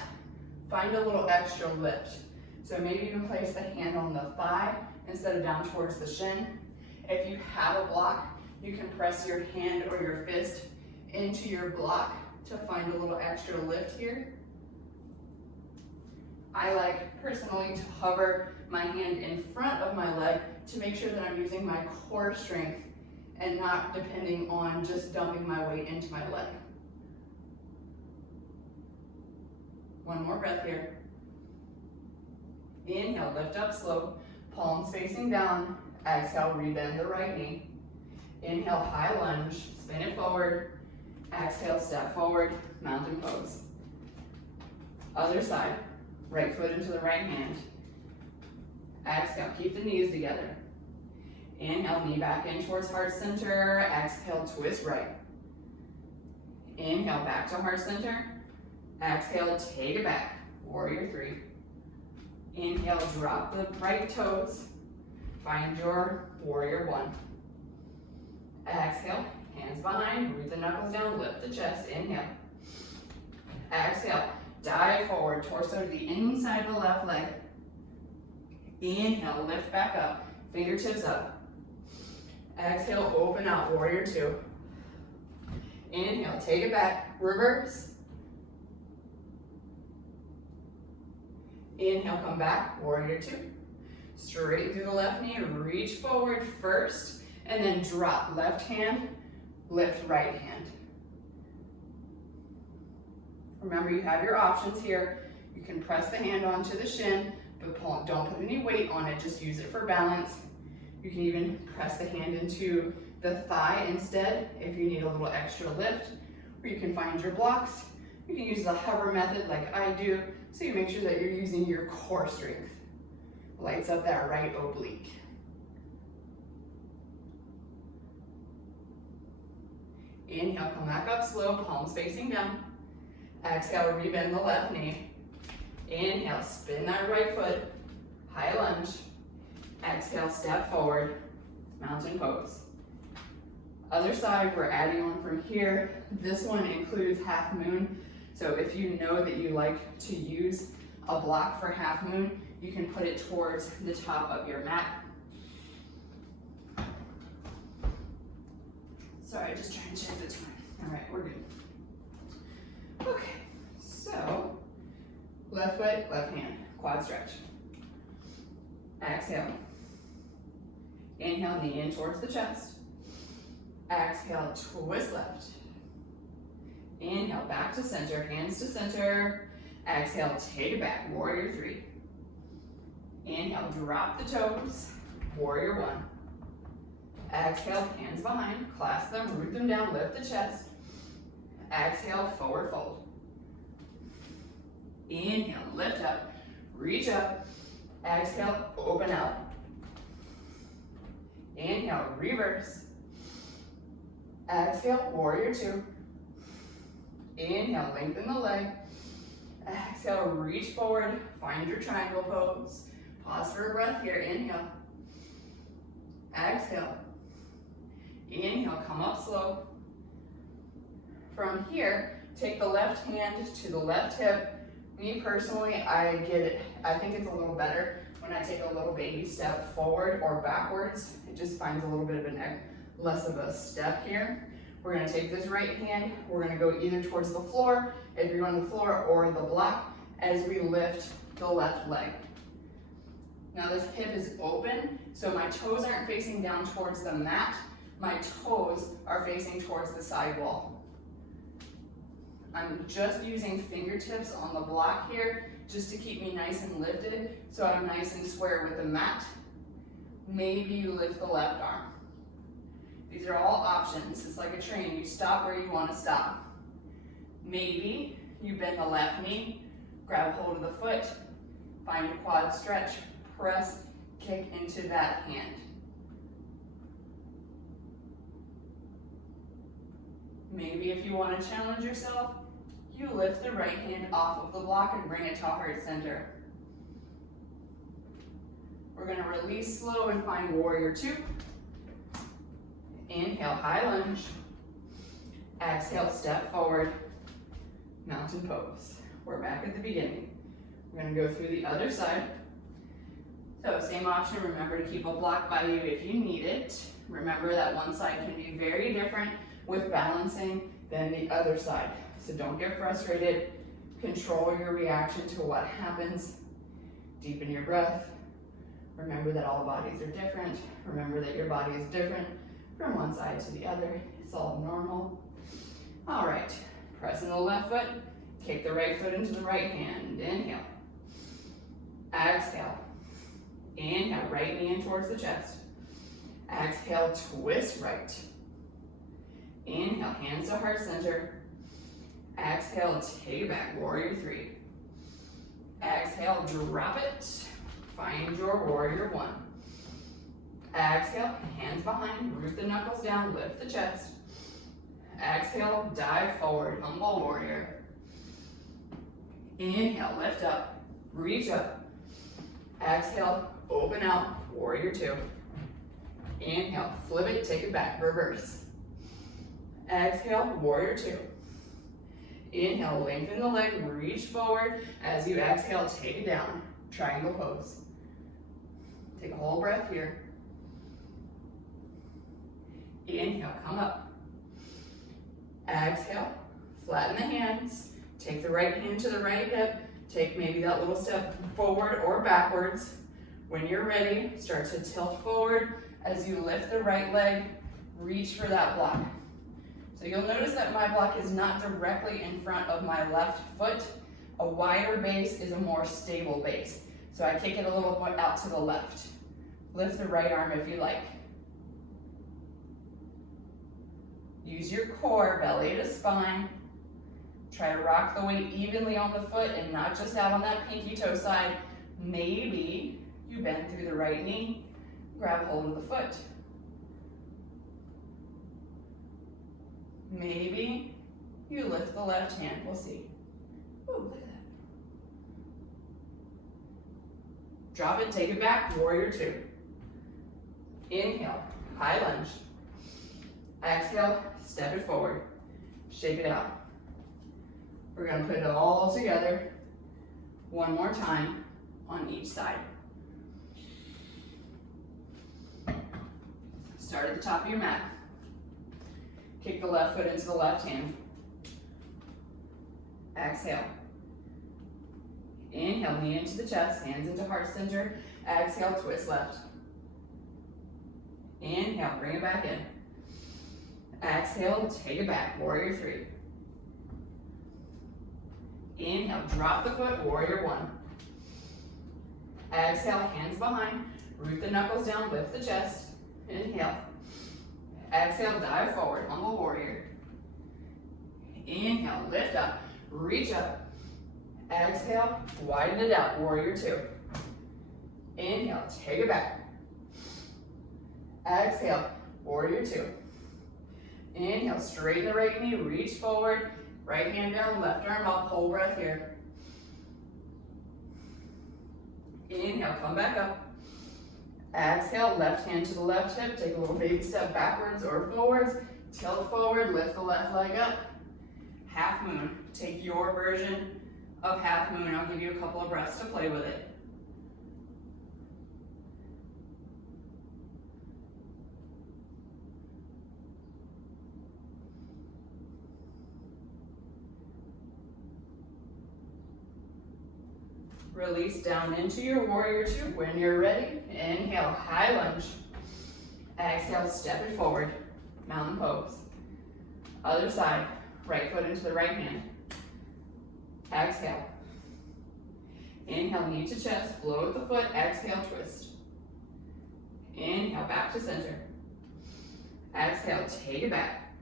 find a little extra lift. So maybe you can place the hand on the thigh instead of down towards the shin. If you have a block, you can press your hand or your fist into your block to find a little extra lift here. I like personally to hover my hand in front of my leg to make sure that I'm using my core strength and not depending on just dumping my weight into my leg. One more breath here. Inhale, lift up slow, palms facing down. Exhale, rebend the right knee. Inhale, high lunge, spin it forward. Exhale, step forward, mountain pose. Other side, right foot into the right hand. Exhale, keep the knees together. Inhale, knee back in towards heart center. Exhale, twist right. Inhale, back to heart center. Exhale, take it back, warrior three. Inhale, drop the right toes. Find your warrior one. Exhale, hands behind, root the knuckles down, lift the chest, inhale. Exhale, dive forward, torso to the inside of the left leg. Inhale, lift back up, fingertips up. Exhale, open out, warrior two. Inhale, take it back, reverse. Inhale, come back, warrior two. Straight through the left knee, reach forward first, and then drop left hand, lift right hand. Remember, you have your options here. You can press the hand onto the shin, but don't put any weight on it, just use it for balance. You can even press the hand into the thigh instead if you need a little extra lift, or you can find your blocks. You can use the hover method like I do, so you make sure that you're using your core strength. Lights up that right oblique. Inhale, come back up slow, palms facing down. Exhale, rebend the left knee. Inhale, spin that right foot, high lunge. Exhale, step forward, mountain pose. Other side, we're adding on from here. This one includes half moon. So if you know that you like to use a block for half moon, you can put it towards the top of your mat. Sorry, just trying to check the time. All right, we're good. Okay, so left foot, left hand, quad stretch. Exhale. Inhale, knee in towards the chest. Exhale, twist left. Inhale, back to center, hands to center. Exhale, take it back, warrior three. Inhale, drop the toes, warrior one. Exhale, hands behind, clasp them, root them down, lift the chest. Exhale, forward fold. Inhale, lift up, reach up. Exhale, open out. Inhale, reverse. Exhale, warrior two. Inhale, lengthen the leg. Exhale, reach forward, find your triangle pose. Pause for a breath here, inhale. Exhale. Inhale, come up slow. From here, take the left hand to the left hip. Me personally, I think it's a little better when I take a little baby step forward or backwards. It just finds a little bit of less of a step here. We're gonna take this right hand, we're gonna go either towards the floor, if you're on the floor, or the block, as we lift the left leg. Now this hip is open, so my toes aren't facing down towards the mat, my toes are facing towards the sidewall. I'm just using fingertips on the block here, just to keep me nice and lifted, so I'm nice and square with the mat. Maybe you lift the left arm. These are all options. It's like a train. You stop where you want to stop. Maybe you bend the left knee, grab hold of the foot, find a quad stretch, press, kick into that hand. Maybe if you want to challenge yourself, you lift the right hand off of the block and bring it to heart center. We're going to release slow and find warrior two. Inhale, high lunge. Exhale, step forward, mountain pose. We're back at the beginning. We're going to go through the other side. So same option, remember to keep a block by you if you need it. Remember that one side can be very different with balancing than the other side. So don't get frustrated. Control your reaction to what happens. Deepen your breath. Remember that all bodies are different. Remember that your body is different from one side to the other. It's all normal. All right, press in the left foot, kick the right foot into the right hand. Inhale. Exhale. Inhale, right knee in towards the chest. Exhale, twist right. Inhale, hands to heart center. Exhale, take it back, warrior three. Exhale, drop it. Find your warrior one. Exhale, hands behind, root the knuckles down, lift the chest. Exhale, dive forward, humble warrior. Inhale, lift up, reach up. Exhale, open out, warrior two. Inhale, flip it, take it back, reverse. Exhale, warrior two. Inhale, lengthen the leg, reach forward. As you exhale, take it down, triangle pose. Take a whole breath here. Inhale, come up. Exhale, flatten the hands. Take the right hand to the right hip. Take maybe that little step forward or backwards. When you're ready, start to tilt forward. As you lift the right leg, reach for that block. So you'll notice that my block is not directly in front of my left foot. A wider base is a more stable base. So I kick it a little bit out to the left. Lift the right arm if you like. Use your core, belly to spine. Try to rock the weight evenly on the foot and not just out on that pinky toe side. Maybe you bend through the right knee, grab hold of the foot. Maybe you lift the left hand, we'll see. Ooh, look at that. Drop it, take it back, warrior two. Inhale, high lunge. Exhale, step it forward, shake it out. We're gonna put it all together one more time on each side. Start at the top of your mat. Kick the left foot into the left hand. Exhale. Inhale, knee into the chest, hands into heart center. Exhale, twist left. Inhale, bring it back in. Exhale, take it back, warrior three. Inhale, drop the foot, warrior one. Exhale, hands behind, root the knuckles down, lift the chest. Inhale. Exhale, dive forward, humble warrior. Inhale, lift up, reach up. Exhale, widen it out, warrior two. Inhale, take it back. Exhale, warrior two. Inhale, straighten the right knee, reach forward, right hand down, left arm up, whole breath here. Inhale, come back up. Exhale, left hand to the left hip, take a little baby step backwards or forwards, tilt forward, lift the left leg up. Half moon, take your version of half moon. I'll give you a couple of breaths to play with it. Release down into your warrior two. When you're ready, inhale, high lunge. Exhale, step it forward, mountain pose. Other side, right foot into the right hand. Exhale. Inhale, knee to chest, float the foot, exhale, twist. Inhale, back to center. Exhale, take it back.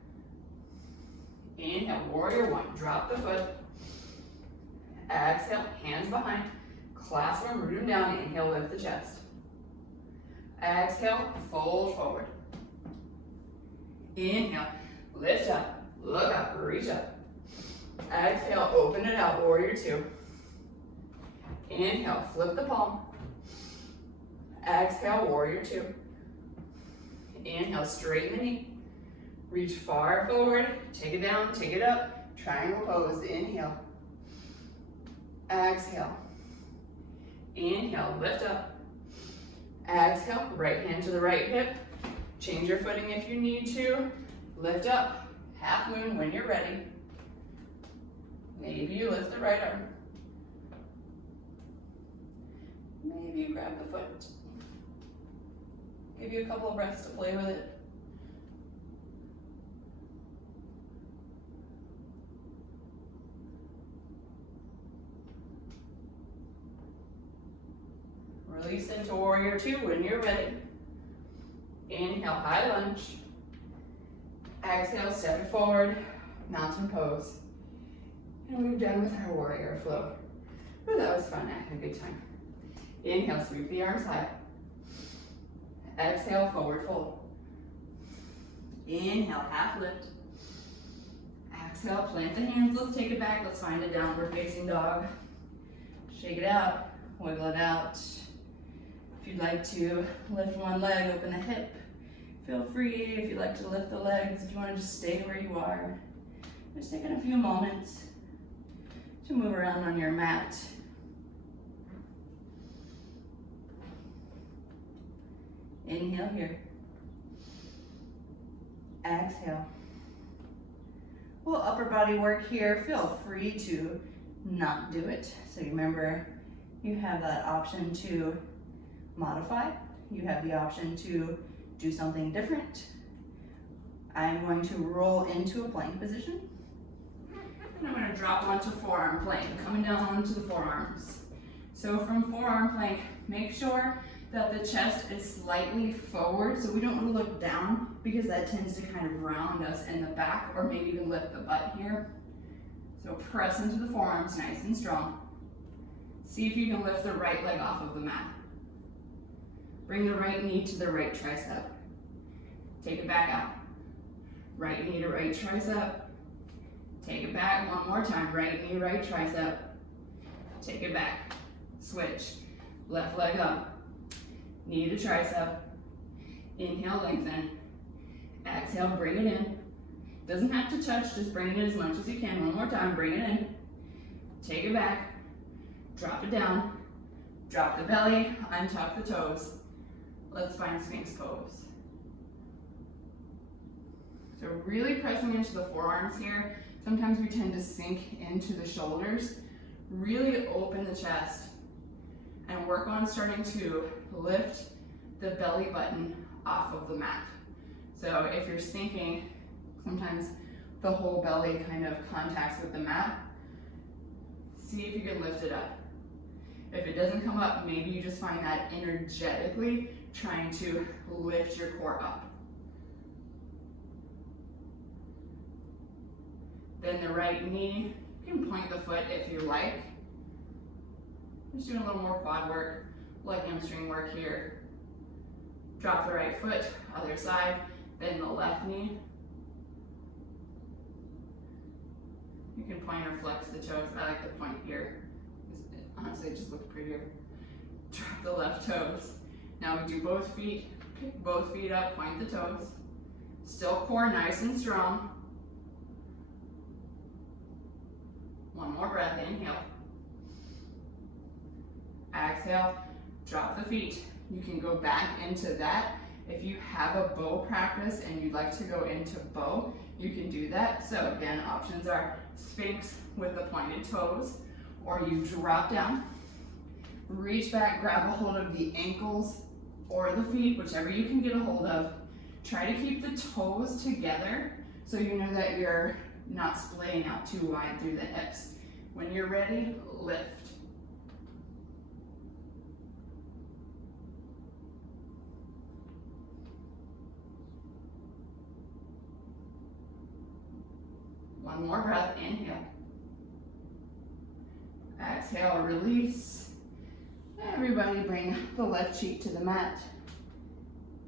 Inhale, warrior one, drop the foot. Exhale, hands behind. Clasp them, root them down. Inhale, lift the chest. Exhale, fold forward. Inhale, lift up, look up, reach up. Exhale, open it out, warrior two. Inhale, flip the palm. Exhale, warrior two. Inhale, straighten the knee. Reach far forward, take it down, take it up. Triangle pose, inhale. Exhale. Inhale, lift up. Exhale, right hand to the right hip. Change your footing if you need to. Lift up, half moon when you're ready. Maybe you lift the right arm. Maybe you grab the foot. Give you a couple of breaths to play with it. Release into warrior two when you're ready. Inhale, high lunge. Exhale, step it forward, mountain pose. And we're done with our warrior flow. Ooh, that was fun, I had a good time. Inhale, sweep the arms high. Exhale, forward fold. Inhale, half lift. Exhale, plant the hands, let's take it back. Let's find a downward facing dog. Shake it out, wiggle it out. If you'd like to lift one leg, open the hip. Feel free. If you'd like to lift the legs, if you want to just stay where you are. Just taking a few moments to move around on your mat. Inhale here. Exhale. Well, upper body work here. Feel free to not do it. So remember, you have that option to modify. You have the option to do something different. I'm going to roll into a plank position. And I'm going to drop onto forearm plank, coming down onto the forearms. So from forearm plank, make sure that the chest is slightly forward, so we don't want to look down because that tends to kind of round us in the back or maybe even lift the butt here. So press into the forearms nice and strong. See if you can lift the right leg off of the mat. Bring the right knee to the right tricep. Take it back out. Right knee to right tricep. Take it back one more time. Right knee, right tricep. Take it back. Switch. Left leg up. Knee to tricep. Inhale, lengthen. Exhale, bring it in. Doesn't have to touch, just bring it in as much as you can. One more time, bring it in. Take it back. Drop it down. Drop the belly, untuck the toes. Let's find Sphinx pose. So really pressing into the forearms here. Sometimes we tend to sink into the shoulders. Really open the chest and work on starting to lift the belly button off of the mat. So if you're sinking, sometimes the whole belly kind of contacts with the mat. See if you can lift it up. If it doesn't come up, maybe you just find that energetically trying to lift your core up. Then the right knee, you can point the foot if you like. Just doing a little more quad work, light hamstring work here. Drop the right foot, other side, then the left knee. You can point or flex the toes. I like the point here. Honestly, it just looks prettier. Drop the left toes. Now we do both feet. Pick both feet up, point the toes. Still core nice and strong. One more breath, inhale. Exhale, drop the feet. You can go back into that. If you have a bow practice and you'd like to go into bow, you can do that. So again, options are Sphinx with the pointed toes, or you drop down, reach back, grab a hold of the ankles or the feet, whichever you can get a hold of. Try to keep the toes together so you know that you're not splitting out too wide through the hips. When you're ready, lift. One more breath, inhale. Exhale, release. Everybody bring the left cheek to the mat.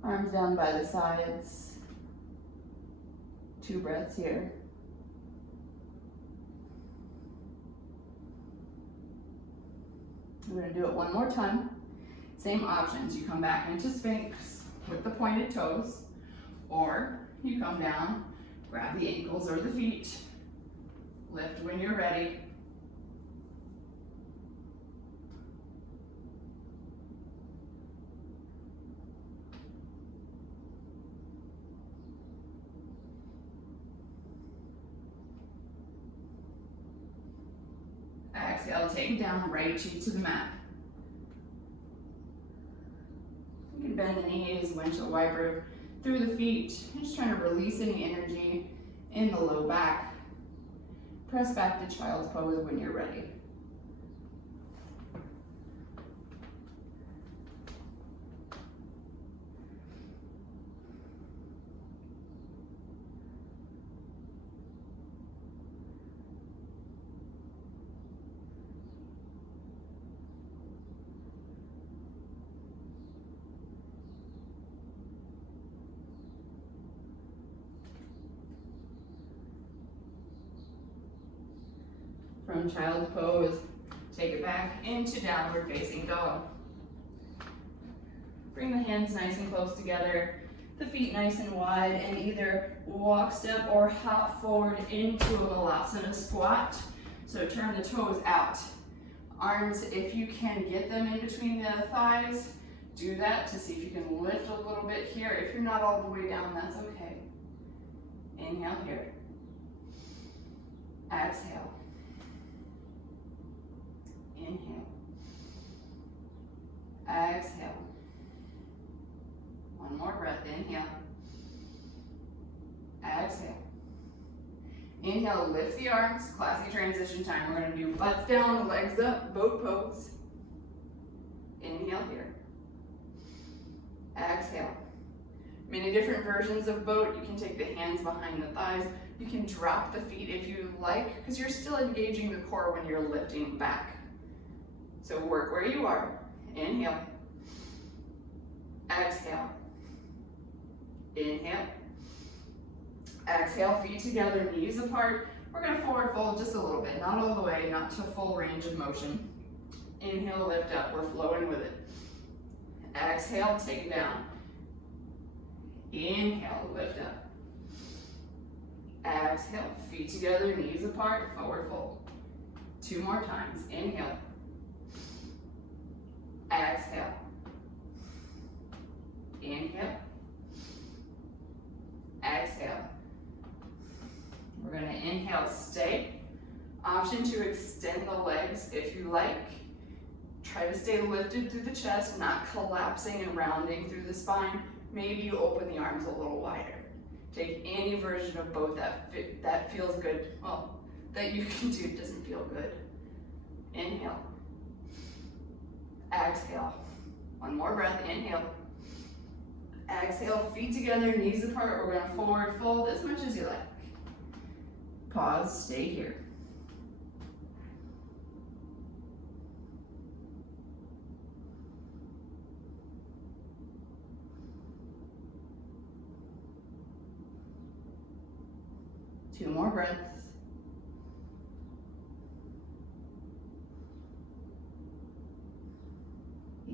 Arms down by the sides. 2 breaths here. We're gonna do it one more time. Same options. You come back into Sphinx with the pointed toes, or you come down, grab the ankles or the feet, lift when you're ready. Exhale, take down, right cheek to the mat. You can bend the knees, windshield wiper through the feet. Just trying to release any energy in the low back. Press back to child's pose when you're ready. From child's pose, take it back into downward facing dog. Bring the hands nice and close together, the feet nice and wide, and either walk, step, or hop forward into a Malasana squat. So turn the toes out. Arms, if you can get them in between the thighs, do that to see if you can lift a little bit here. If you're not all the way down, that's okay. Inhale here. Exhale. Inhale. Exhale. One more breath. Inhale. Exhale. Inhale, lift the arms. Classic transition time. We're going to do butts down, legs up, boat pose. Inhale here. Exhale. Many different versions of boat. You can take the hands behind the thighs. You can drop the feet if you like, because you're still engaging the core when you're lifting back. So work where you are. Inhale. Exhale. Inhale. Exhale, feet together, knees apart. We're going to forward fold just a little bit, not all the way, not to full range of motion. Inhale, lift up. We're flowing with it. Exhale, take it down. Inhale, lift up. Exhale, feet together, knees apart, forward fold. 2 more times. Inhale. Exhale. Inhale. Exhale. option to extend the legs if you like. Try to stay lifted through the chest, not collapsing and rounding through the spine. Maybe you open the arms a little wider. Take any version of both that feels good. Well, that you can do. Doesn't feel good. Inhale. Exhale. One more breath. Inhale. Exhale. Feet together, knees apart. We're going to forward fold as much as you like. Pause. Stay here. Two more breaths.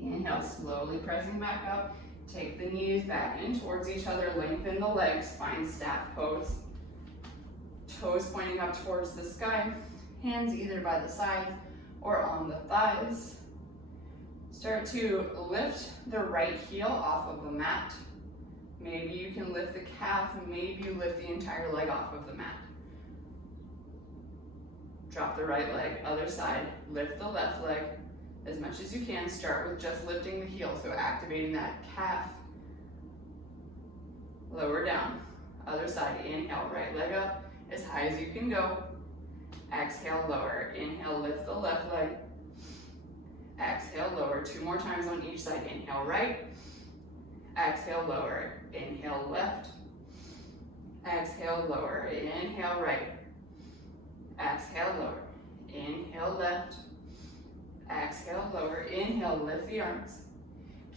Inhale, slowly pressing back up. Take the knees back in towards each other. Lengthen the legs, find staff pose. Toes pointing up towards the sky. Hands either by the side or on the thighs. Start to lift the right heel off of the mat. Maybe you can lift the calf, maybe you lift the entire leg off of the mat. Drop the right leg, other side, lift the left leg as much as you can. Start with just lifting the heel, so activating that calf. Lower down, other side, inhale, right leg up as high as you can go. Exhale, lower, inhale, lift the left leg. Exhale, lower, two more times on each side. Inhale, right. Exhale, lower. Inhale, left. Exhale, lower. Inhale, right. Exhale, lower. Inhale, left. Exhale, lower. Inhale, lift the arms.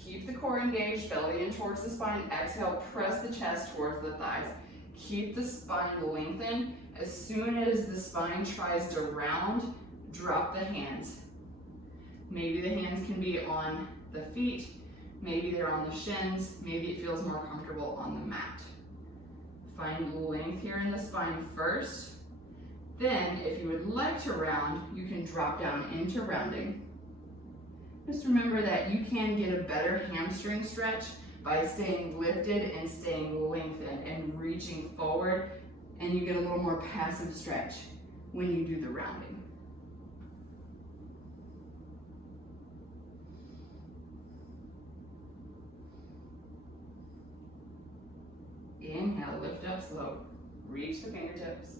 Keep the core engaged, belly in towards the spine. Exhale, press the chest towards the thighs. Keep the spine lengthened. As soon as the spine tries to round, drop the hands. Maybe the hands can be on the feet. Maybe they're on the shins. Maybe it feels more comfortable on the mat. Find length here in the spine first. Then, if you would like to round, you can drop down into rounding. Just remember that you can get a better hamstring stretch by staying lifted and staying lengthened and reaching forward, and you get a little more passive stretch when you do the rounding. Inhale, lift up slow. Reach the fingertips.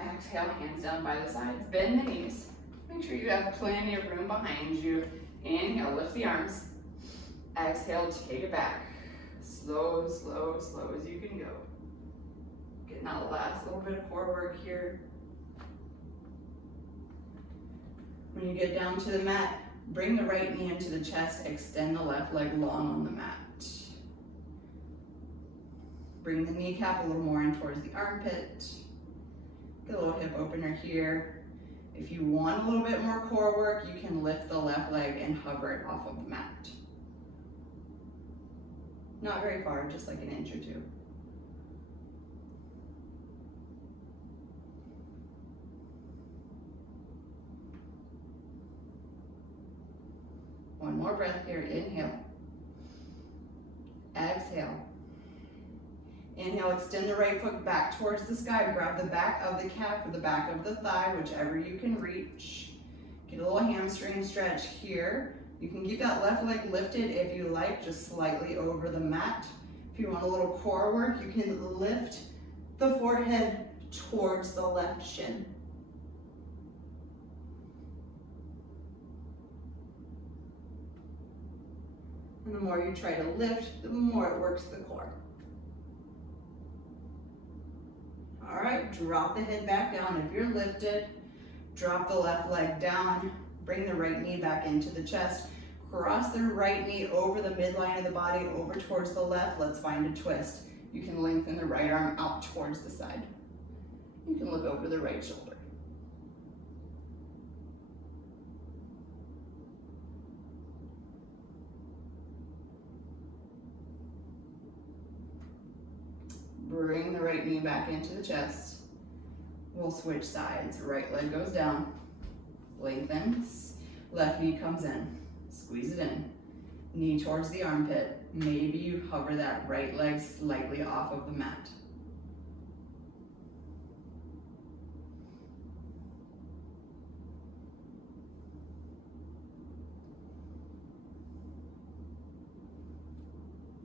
Exhale, hands down by the sides. Bend the knees. Make sure you have plenty of room behind you. Inhale, lift the arms. Exhale, take it back. Slow, slow, slow as you can go. Getting that last little bit of core work here. When you get down to the mat, bring the right knee into the chest. Extend the left leg long on the mat. Bring the kneecap a little more in towards the armpit. Get a little hip opener here. If you want a little bit more core work, you can lift the left leg and hover it off of the mat. Not very far, just like an inch or two. One more breath here, inhale. Exhale. Inhale, extend the right foot back towards the sky. Grab the back of the calf or the back of the thigh, whichever you can reach. Get a little hamstring stretch here. You can keep that left leg lifted if you like, just slightly over the mat. If you want a little core work, you can lift the forehead towards the left shin. And the more you try to lift, the more it works the core. All right, drop the head back down. If you're lifted, drop the left leg down. Bring the right knee back into the chest. Cross the right knee over the midline of the body, over towards the left. Let's find a twist. You can lengthen the right arm out towards the side. You can look over the right shoulder. Bring the right knee back into the chest. We'll switch sides. Right leg goes down, lengthens, left knee comes in, squeeze it in, knee towards the armpit. Maybe you hover that right leg slightly off of the mat.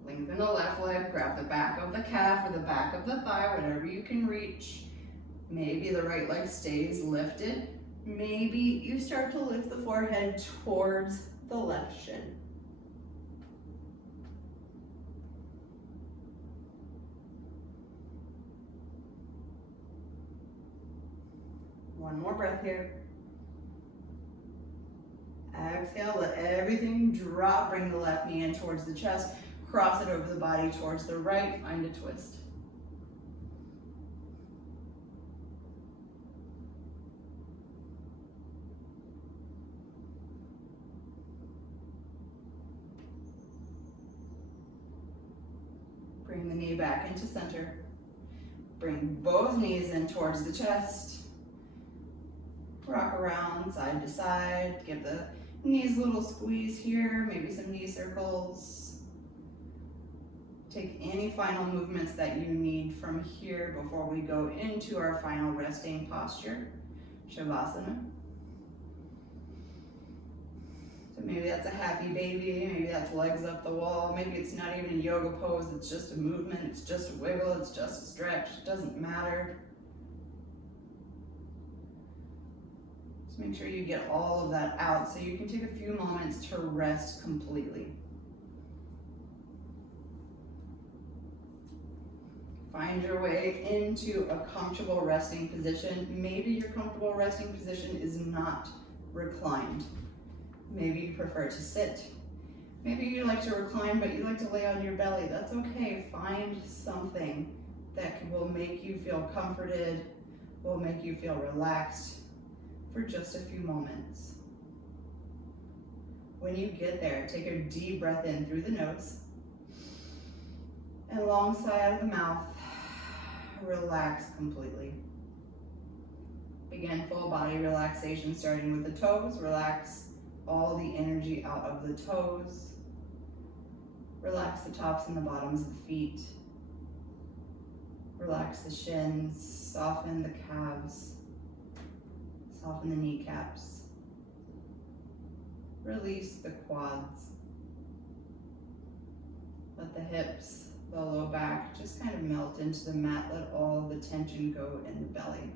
Lengthen the left leg, grab the back of the calf or the back of the thigh, whatever you can reach. Maybe the right leg stays lifted. Maybe you start to lift the forehead towards the left shin. One more breath here. Exhale, let everything drop. Bring the left knee in towards the chest. Cross it over the body towards the right. Find a twist. Bring the knee back into center. Bring both knees in towards the chest. Rock around side to side. Give the knees a little squeeze here, maybe some knee circles. Take any final movements that you need from here before we go into our final resting posture, Shavasana. So maybe that's a happy baby, maybe that's legs up the wall, maybe it's not even a yoga pose, it's just a movement, it's just a wiggle, it's just a stretch, it doesn't matter. Just make sure you get all of that out so you can take a few moments to rest completely. Find your way into a comfortable resting position. Maybe your comfortable resting position is not reclined. Maybe you prefer to sit. Maybe you like to recline, but you like to lay on your belly. That's okay. Find something that will make you feel comforted, will make you feel relaxed for just a few moments. When you get there, take a deep breath in through the nose and long sigh out of the mouth. Relax completely. Begin full body relaxation starting with the toes. Relax all the energy out of the toes. Relax the tops and the bottoms of the feet. Relax the shins, soften the calves, soften the kneecaps. Release the quads. Let the hips, the low back just kind of melt into the mat. Let all the tension go in the belly.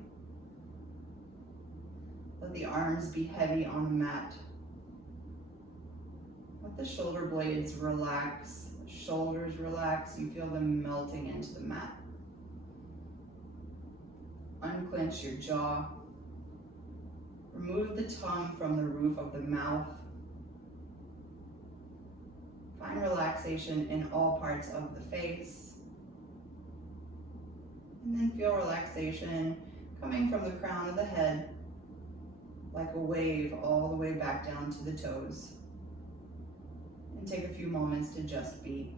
Let the arms be heavy on the mat. Let the shoulder blades relax, the shoulders relax. You feel them melting into the mat. Unclench your jaw. Remove the tongue from the roof of the mouth. Find relaxation in all parts of the face. And then feel relaxation coming from the crown of the head like a wave all the way back down to the toes. And take a few moments to just be.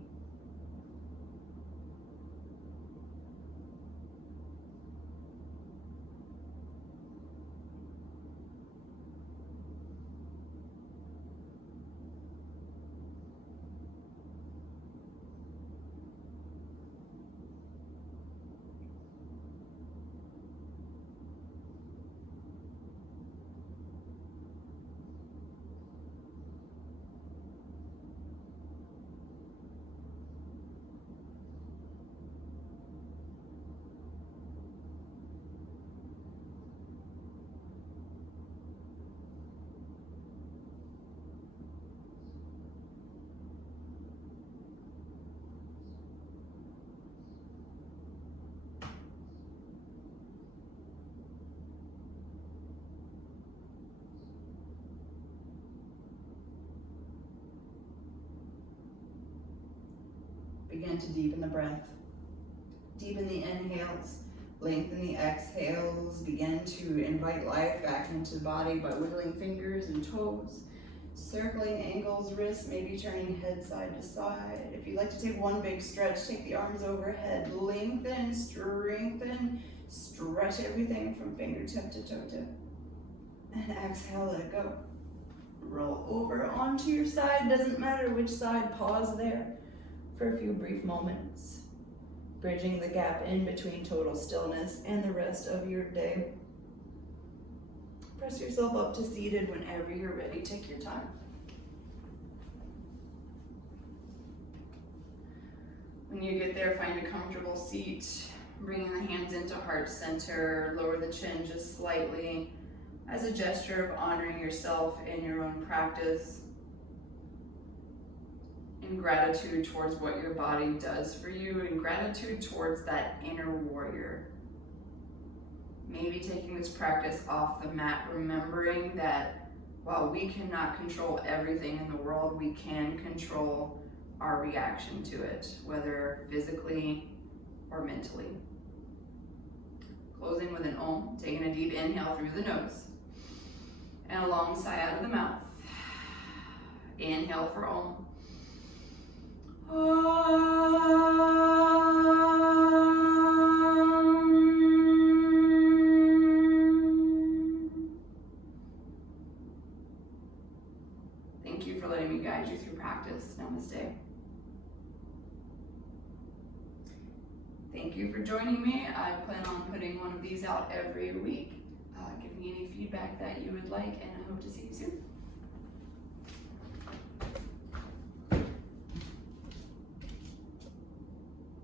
Begin to deepen the breath. Deepen the inhales, lengthen the exhales. Begin to invite life back into the body by wiggling fingers and toes, circling ankles, wrists, maybe turning head side to side. If you'd like to take one big stretch, take the arms overhead, lengthen, strengthen, stretch everything from fingertip to toe tip. And exhale, let it go. Roll over onto your side, doesn't matter which side, pause there for a few brief moments, bridging the gap in between total stillness and the rest of your day. Press yourself up to seated whenever you're ready. Take your time. When you get there, find a comfortable seat, bringing the hands into heart center, lower the chin just slightly as a gesture of honoring yourself in your own practice, in gratitude towards what your body does for you, and gratitude towards that inner warrior. Maybe taking this practice off the mat, remembering that while we cannot control everything in the world, we can control our reaction to it, whether physically or mentally. Closing with an Om, taking a deep inhale through the nose and a long sigh out of the mouth. Inhale for Om. Thank you for letting me guide you through practice. Namaste. Thank you for joining me. I plan on putting one of these out every week. Give me any feedback that you would like, and I hope to see you soon.